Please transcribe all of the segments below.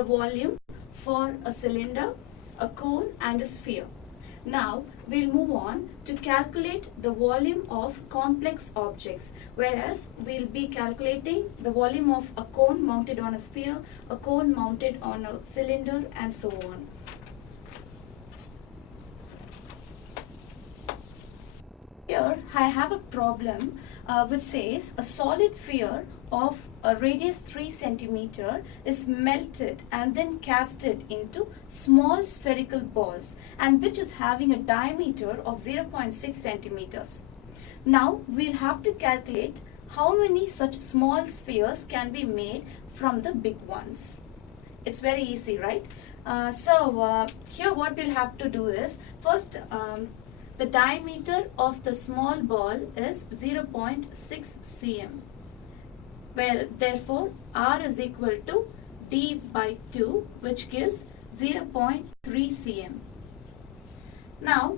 the volume for a cylinder, a cone and a sphere. Now we'll move on to calculate the volume of complex objects, whereas we'll be calculating the volume of a cone mounted on a sphere, a cone mounted on a cylinder and so on. Here I have a problem which says a solid sphere of a radius 3 centimeter is melted and then casted into small spherical balls, and which is having a diameter of 0.6 centimeters. Now we'll have to calculate how many such small spheres can be made from the big ones. It's very easy, right? Here what we'll have to do is, first the diameter of the small ball is 0.6 cm, where therefore R is equal to D by 2, which gives 0.3 cm. Now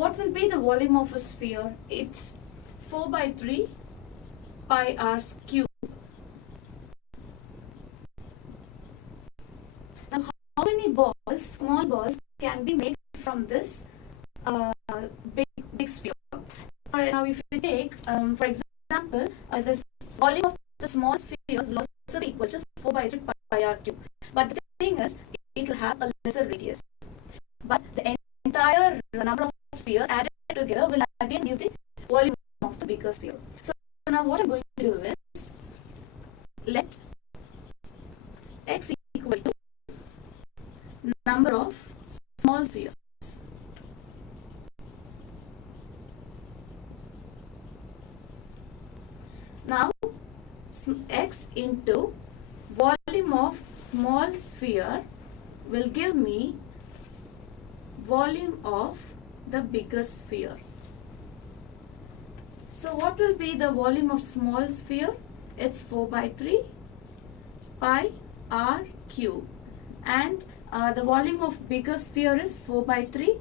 what will be the volume of a sphere? It's 4 by 3 pi r cube. Now how many balls, small balls, can be made from this big sphere? Alright, now if you take for example this volume of the small spheres will also be equal to 4 by 3 pi r cube, but the thing is it will have a lesser radius, but the entire number of spheres added together will again give the volume of the bigger sphere. So now what I'm going to do is, let x equal to number of small spheres. Now x into volume of small sphere will give me volume of the bigger sphere. So what will be the volume of small sphere? It's 4 by 3 pi r cube, and the volume of bigger sphere is 4 by 3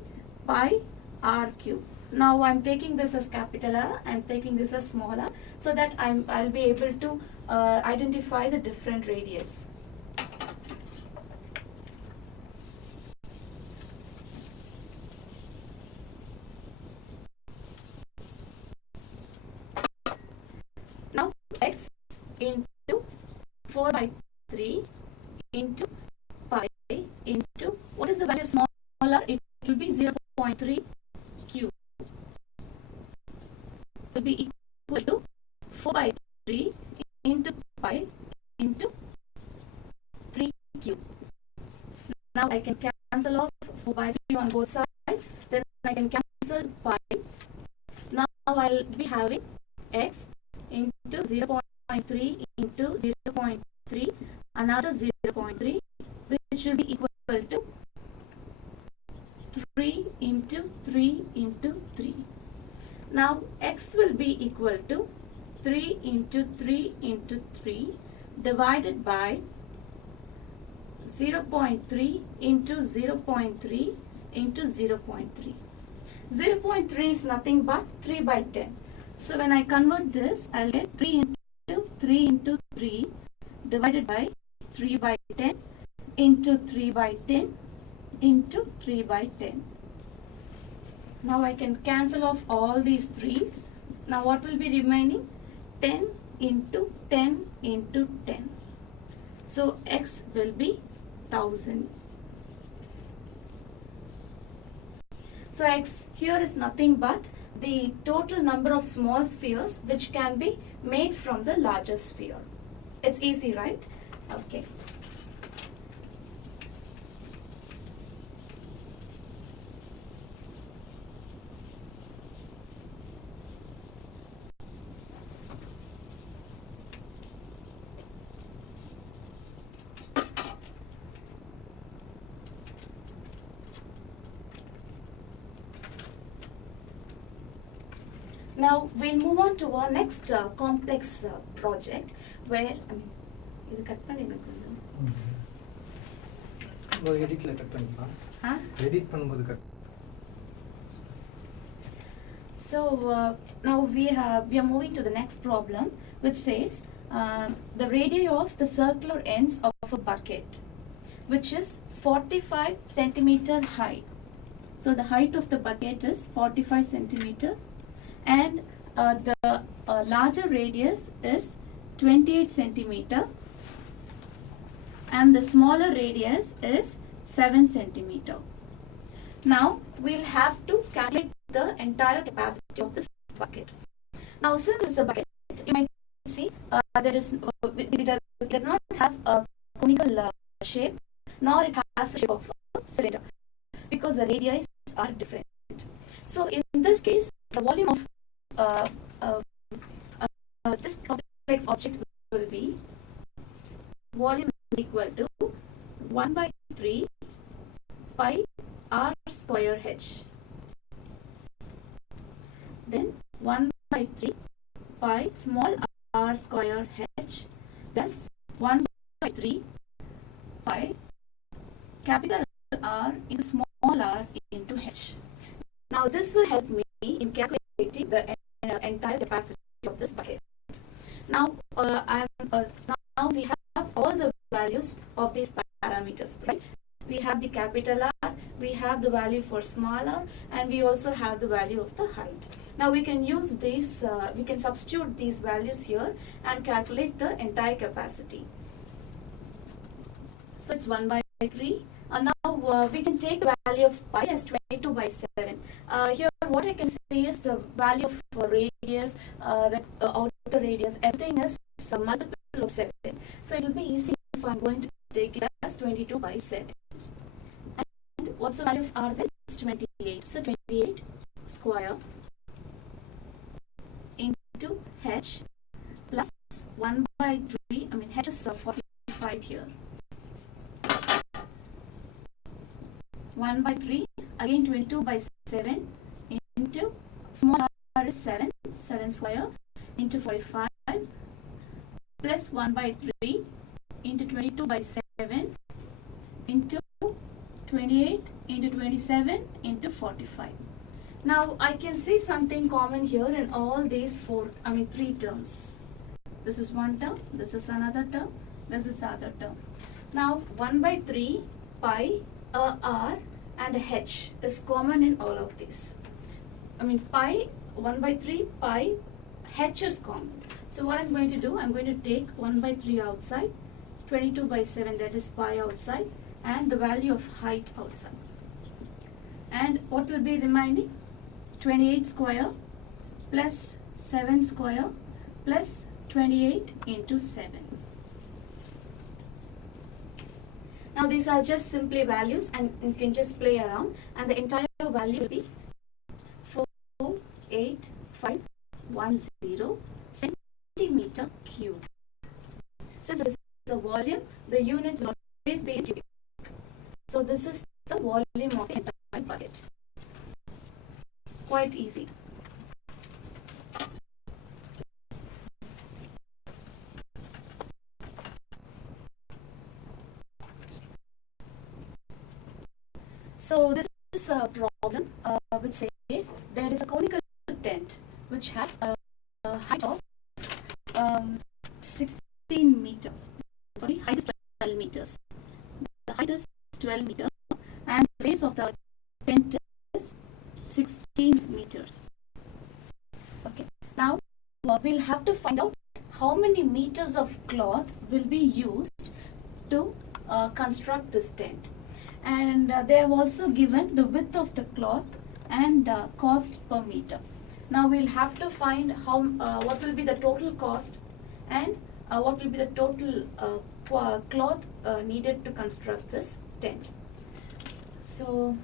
pi r cube. Now I'm taking this as capital R, I'm taking this as small r, so that I'll be able to identify the different radius. Now x into 4 by 3 into pi into, what is the value of small r? It will be 0.3 cube. Will be equal to 4 by 3 into pi into 3 cube. Now I can cancel off 4 by 3 on both sides, then I can cancel pi. Now I'll be having x into 0.3 into 0.3, another 0.3, which will be equal to 3 into 3 into 3. Now x will be equal to 3 into 3 into 3 divided by 0.3 into 0.3 into 0.3. 0.3 is nothing but 3 by 10. So when I convert this, I'll get 3 into 3 into 3 divided by 3 by 10 into 3 by 10 into 3 by 10. Now I can cancel off all these 3's. Now what will be remaining? 10 into 10 into 10. So x will be 1000. So x here is nothing but the total number of small spheres which can be made from the larger sphere. It's easy, right? Okay. Now we'll move on to our next complex project, where இது cut பண்ணிடுங்க கொஞ்சம். ஒரு எடிட்ல cut பண்ணிக்கலாம். Edit பண்ணும்போது cut. So now we are moving to the next problem, which says the radii of the circular ends of a bucket which is 45 centimeter high. So the height of the bucket is 45 centimeter, and the larger radius is 28 centimeter, and the smaller radius is 7 centimeter. Now we'll have to calculate the entire capacity of this bucket. Now since this is a bucket, you might see it does not have a conical shape, nor it has the shape of a cylinder, because the radii are different. So in this case, the volume of this complex object will be volume is equal to 1 by 3 pi r square h. Then 1 by 3 pi small r square h plus 1 by 3 pi capital R into small r into h. Now this will help me in calculating the entire capacity of this bucket. Now now we have all the values of these parameters, right? We have the capital R, we have the value for small r, and we also have the value of the height. Now we can use these, we can substitute these values here and calculate the entire capacity. So it's 1 by 3. Now we can take the value of pi as 22 by 7. Here what I can say is the value of radius, outer radius, everything is a multiple of 7. So it will be easy if I'm going to take it as 22 by 7. And what's the value of r then? It's 28. So 28 square into h plus 1 by 3, I mean h is 45 here. 1 by 3, again 22 by 7 into small r is 7, 7 square into 45 plus 1 by 3 into 22 by 7 into 28 into 27 into 45. Now I can see something common here in all these three terms. This is one term, this is another term, this is the other term. Now 1 by 3 pi r and h is common in all of these. Pi, 1 by 3 pi, h is common. So what I'm going to do, I'm going to take 1 by 3 outside, 22 by 7, that is pi outside, and the value of height outside. And what will be remaining? 28 square plus 7 square plus 28 into 7. Now these are just simply values, and you can just play around, and the entire value will be 48510 centimeter cube. Since this is the volume, the unit will always be in cubic. So this is the volume of the entire bucket. Quite easy. So this is a problem which says there is a conical tent which has a height of 16 meters. Sorry, height is 12 meters. The height is 12 meters and the base of the tent is 16 meters. Okay. Now we'll have to find out how many meters of cloth will be used to construct this tent. And they have also given the width of the cloth and cost per meter. Now we'll have to find what will be the total cost and what will be the total cloth needed to construct this tent. So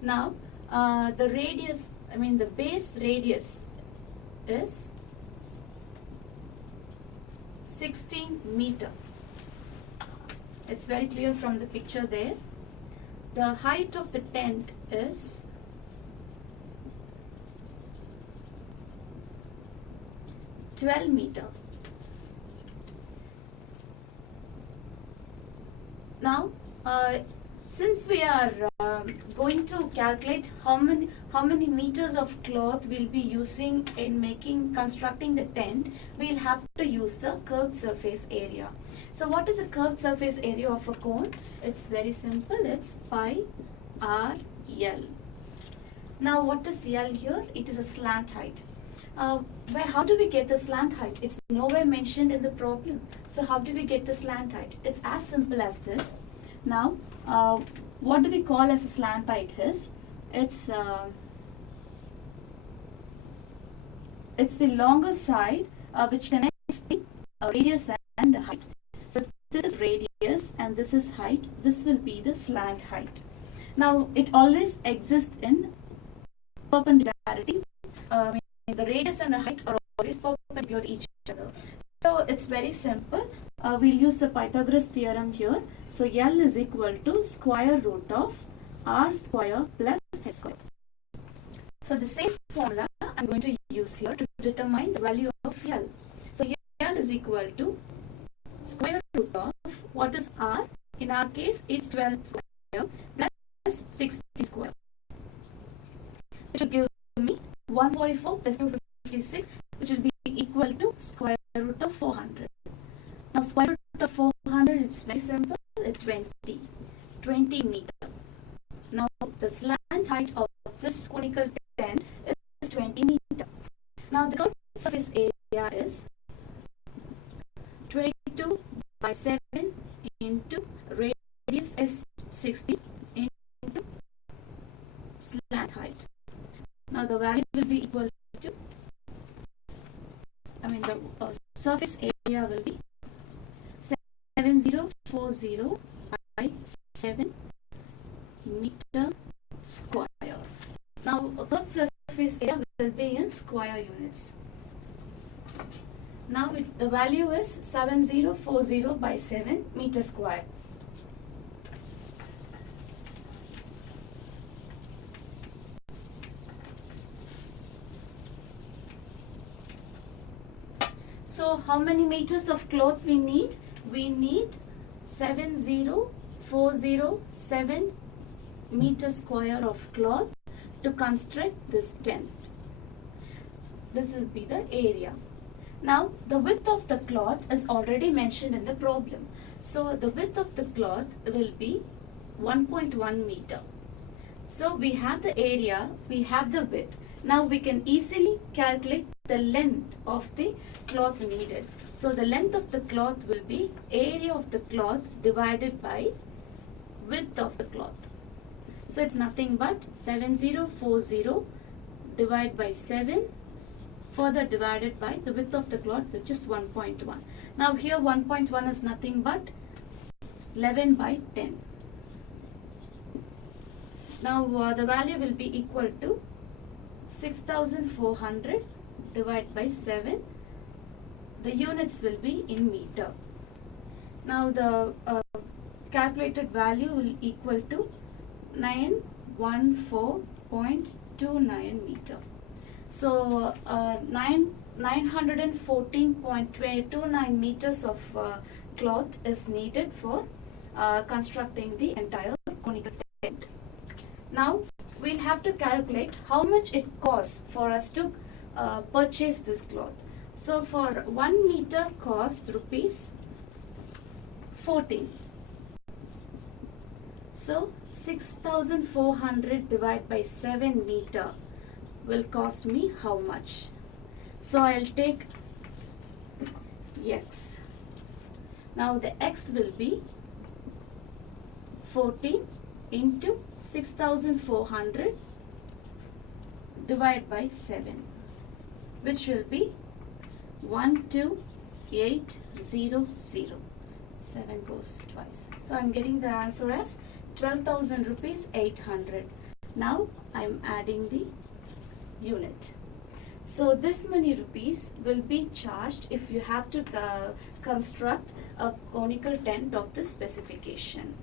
now the radius, the base radius is 16 meter. It's very clear from the picture there. The height of the tent is 12 meter. Now Since we are going to calculate how many meters of cloth we'll be using in constructing the tent, we'll have to use the curved surface area. So what is the curved surface area of a cone? It's very simple. It's pi r L. Now what is L here? It is a slant height. How do we get the slant height? It's nowhere mentioned in the problem. So how do we get the slant height? It's as simple as this. Now, what do we call as a slant height is? It's the longer side which connects the radius and the height. So this is radius and this is height. This will be the slant height. Now, it always exists in perpendicularity. The radius and the height are always perpendicular to each other. So it's very simple. We'll use the Pythagoras theorem here. So L is equal to square root of r square plus h square. So the same formula I'm going to use here to determine the value of L. So L is equal to square root of what is r? In our case, it's 12 square plus 60 square. It will give me 144 plus 256, which will be equal to square root of 400. Now square root of 400, it's very simple. It's 20 meter. Now the slant height of this conical tent is 20 meter. Now the curved surface area is 22 by 7 into radius is 60 into slant height. Now the value will be equal to, the surface area will be 7040 by 7 meter square. Now a curved surface area will be in square units. Now the value is 7040 by 7 meter square. So how many meters of cloth we need? We need 70407 meter square of cloth to construct this tent. This will be the area. Now the width of the cloth is already mentioned in the problem. So the width of the cloth will be 1.1 meter. So we have the area, we have the width. Now we can easily calculate the length of the cloth needed. So the length of the cloth will be area of the cloth divided by width of the cloth. So it's nothing but 7040 divided by 7 further divided by the width of the cloth, which is 1.1. Now here 1.1 is nothing but 11 by 10. Now the value will be equal to 6400 divided by 7. The units will be in meter. Now the calculated value will equal to 914.29 meter. So 914.29 meters of cloth is needed for constructing the entire conical tent. Now we'll have to calculate how much it costs for us to purchase this cloth. So for 1 meter cost rupees 14. So 6400 divided by 7 meter will cost me how much? So I'll take x. Now the x will be 14 into 6400 divided by 7, which will be 12800. 7 goes twice. So I'm getting the answer as 12,000 rupees 800. Now I'm adding the unit. So this many rupees will be charged if you have to construct a conical tent of this specification.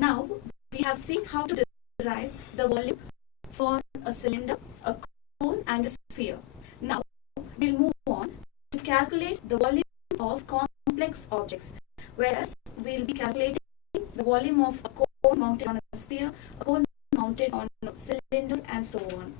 Now we have seen how to derive the volume for a cylinder, a cone and a sphere. Now we'll move on to calculate the volume of complex objects, whereas we'll be calculating the volume of a cone mounted on a sphere, a cone mounted on a cylinder and so on.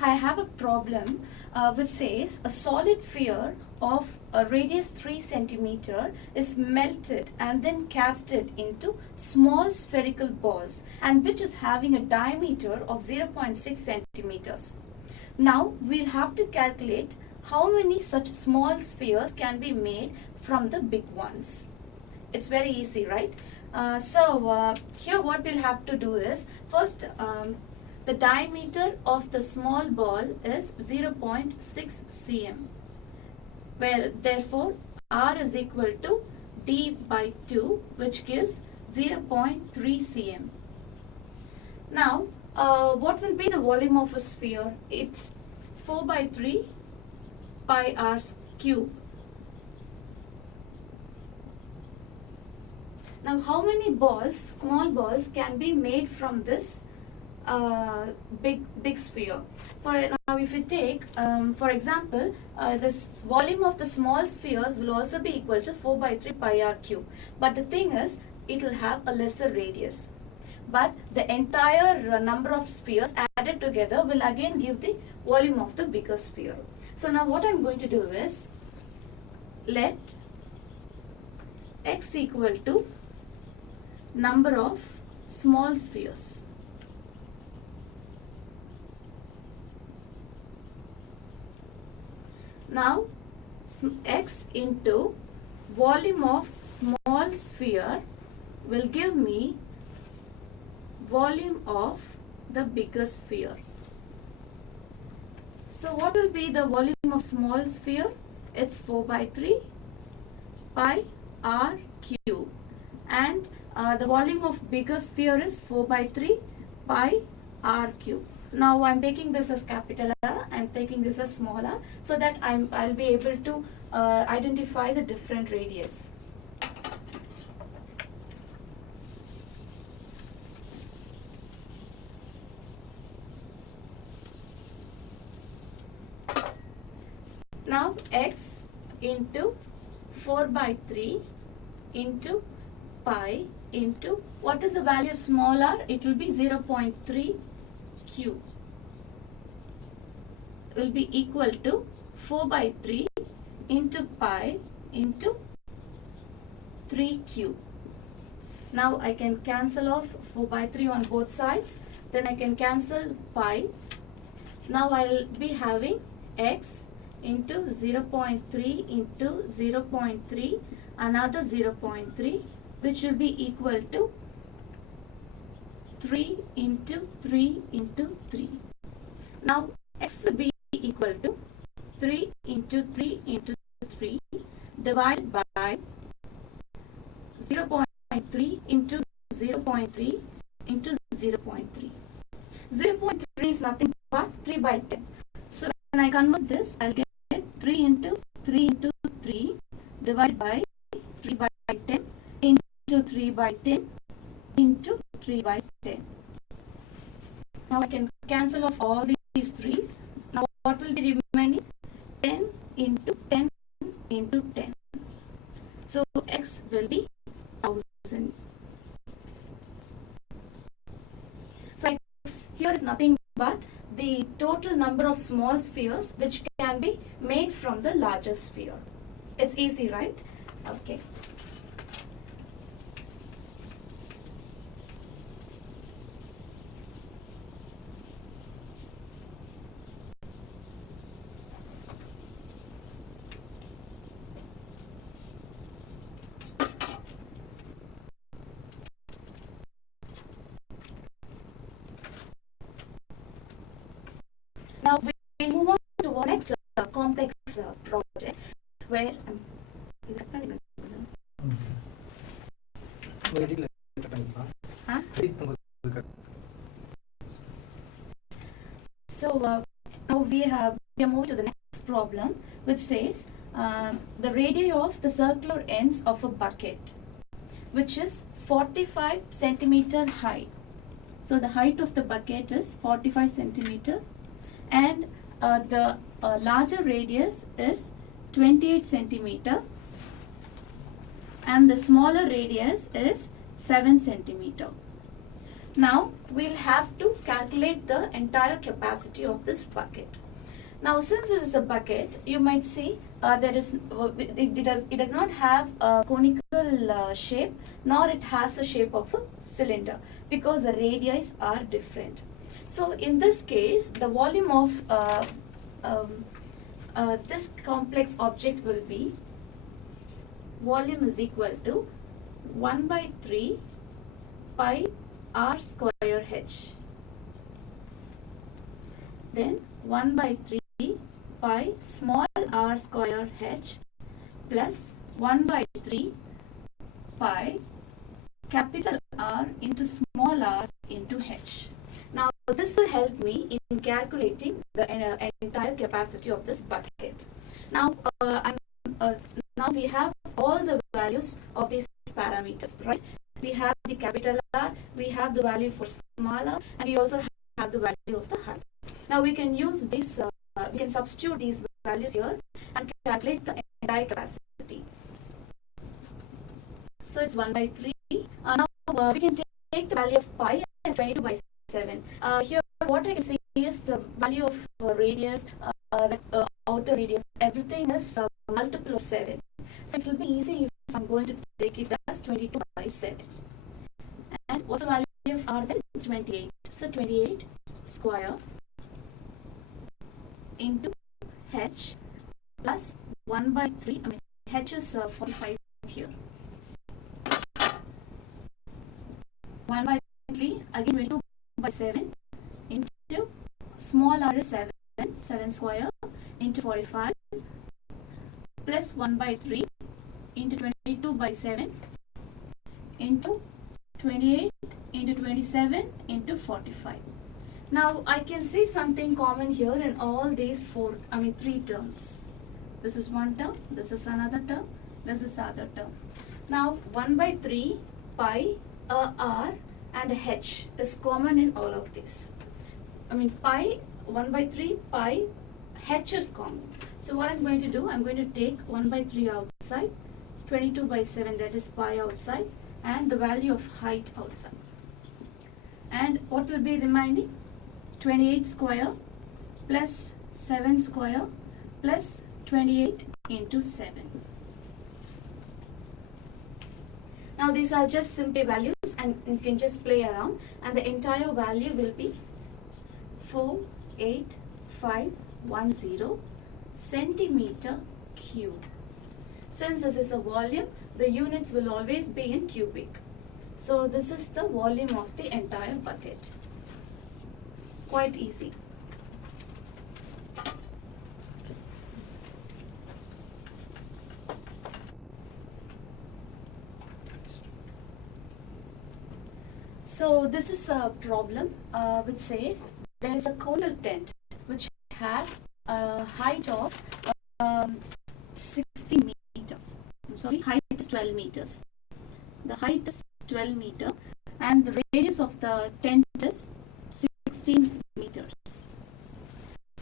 I have a problem which says a solid sphere of a radius 3 centimeter is melted and then casted into small spherical balls, and which is having a diameter of 0.6 centimeters. Now we'll have to calculate how many such small spheres can be made from the big ones. It's very easy, right? Here what we'll have to do is, first the diameter of the small ball is 0.6 cm, where therefore R is equal to D by 2, which gives 0.3 cm. Now, what will be the volume of a sphere? It's 4 by 3 pi r cube. Now, how many balls, small balls, can be made from this big sphere? Now, if you take, for example, this volume of the small spheres will also be equal to 4 by 3 pi r cube. But the thing is, it will have a lesser radius. But the entire number of spheres added together will again give the volume of the bigger sphere. So now what I'm going to do is, let x equal to number of small spheres. Now x into volume of small sphere will give me volume of the bigger sphere. So what will be the volume of small sphere? It's 4 by 3 pi r cube, and the volume of bigger sphere is 4 by 3 pi r cube. Now I'm taking this as capital R and taking this as small r, so that I'll be able to identify the different radius. Now x into 4 by 3 into pi into, what is the value of small r? It will be 0.3 cube. Will be equal to 4 by 3 into pi into 3 cube. Now I can cancel off 4 by 3 on both sides. Then I can cancel pi. Now I'll be having x into 0.3 into 0.3, another 0.3, which will be equal to 3 into 3 into 3. Now x will be equal to 3 into 3 into 3 divided by 0.3 into 0.3 into 0.3. 0.3 is nothing but 3 by 10. So when I convert this, I'll get 3 into 3 into 3 divided by 3 by 10 into 3 by 10 into 3 by 10. Now I can cancel off all these 3's. Now what will be remaining? 10 into 10 into 10. So x will be 1000. So x here is nothing but the total number of small spheres which can be made from the larger sphere. It's easy, right? Okay. Now we move on to our next complex project, where So now we are moving to the next problem, which says the radii of the circular ends of a bucket, which is 45 centimeter high. So the height of the bucket is 45 centimeter, and the larger radius is 28 centimeter, and the smaller radius is 7 centimeter. Now we'll have to calculate the entire capacity of this bucket. Now, since this is a bucket, you might see it does not have a conical shape, nor it has the shape of a cylinder, because the radii are different. So in this case, the volume of this complex object will be, volume is equal to 1 by 3 pi r square h. Then 1 by 3 pi small r square h plus 1 by 3 pi capital R into small r into h. Now this will help me in calculating the entire capacity of this bucket. Now now we have all the values of these parameters, right? We have the capital R, we have the value for small r, and we also have the value of the height. Now we can use this, we can substitute these values here and calculate the entire capacity. So it's 1 by 3. Now we can take the value of pi as 22 by 7. Here what I can say is the value of radius, outer radius, everything is multiple of 7. So it will be easy if I'm going to take it as 22 by 7. And what's the value of r then? It's 28. So 28 square into h plus 1 by 3, I mean h is 45 here. 1 by 3, again 22 by 7 into small r is 7, 7 square into 45 plus 1 by 3 into 22 by 7 into 28 into 27 into 45. Now I can see something common here in all these three terms. This is one term, this is another term, this is other term. Now 1 by 3 pi r and h is common in all of these. Pi, 1 by 3 pi, h is common. So what I'm going to do, I'm going to take 1 by 3 outside, 22 by 7, that is pi outside, and the value of height outside. And what will be remaining? 28 square plus 7 square plus 28 into 7. Now these are just simple values and you can just play around, and the entire value will be 48510 centimeter cube. Since this is a volume, the units will always be in cubic. So this is the volume of the entire bucket. Quite easy. So this is a problem which says there is a coastal tent which has a height of 60 meters. I'm sorry, height is 12 meters. The height is 12 meters and the radius of the tent is 16 meters.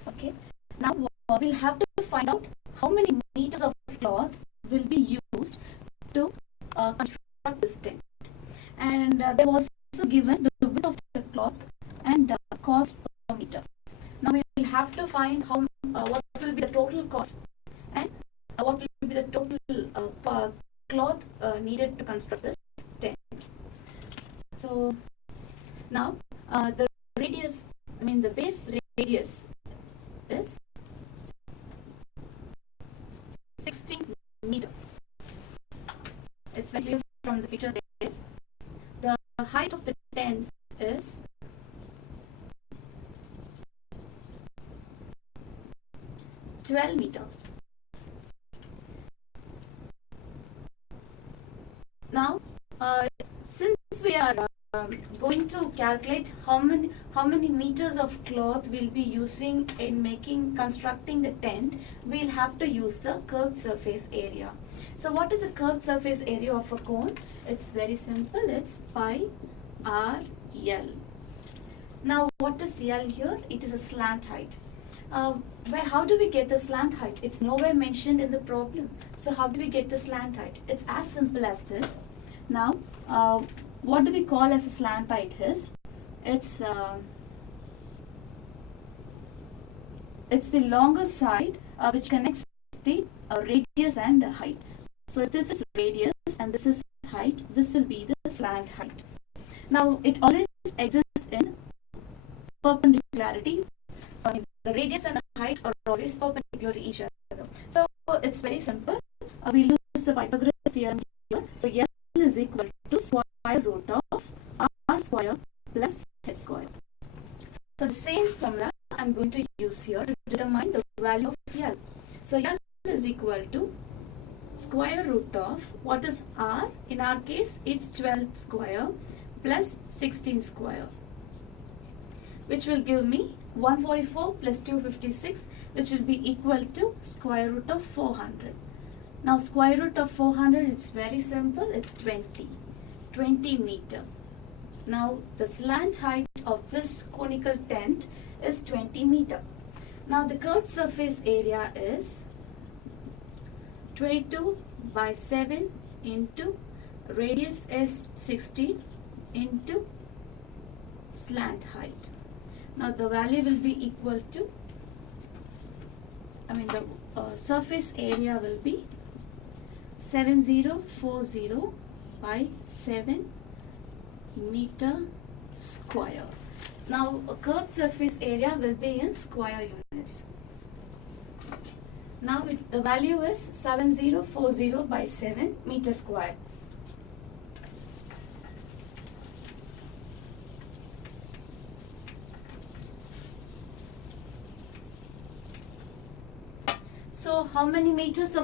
Okay. Now we'll have to find out how many meters of cloth will be used to construct this tent. And they've also given the width of the cloth and cost per meter. Now we will have to find what will be the total cost and what will be the total cloth needed to construct this tent. So now the radius, the base radius is 16 meter. It's very clear from the picture there. The height of the tent is 12 meter. Now, since we are going want to calculate how many meters of cloth we'll be using in constructing the tent, we'll have to use the curved surface area. So what is the curved surface area of a cone? It's very simple. It's pi r L. Now what is L here? It is a slant height. How do we get the slant height? It's nowhere mentioned in the problem. So how do we get the slant height? It's as simple as this. Now, what do we call as a slant height is? It's the longer side which connects the radius and the height. So if this is radius and this is height, this will be the slant height. Now it always exists in perpendicularity. The radius and the height are always perpendicular to each other. So it's very simple. We use the Pythagoras theorem here. So L is equal to square root of r square plus h square. So the same formula I'm going to use here to determine the value of L. So L is equal to square root of, what is r? In our case, it's 12 square plus 16 square, which will give me 144 plus 256, which will be equal to square root of 400. Now square root of 400, it's very simple. It's 20 meter. Now the slant height of this conical tent is 20 meter. Now the curved surface area is 22 by 7 into radius is 60 into slant height. Now the value will be equal to, the surface area will be 7040 by 7 meter square. Now a curved surface area will be in square units. Now the value is 7040 by 7 meter square. So how many meters of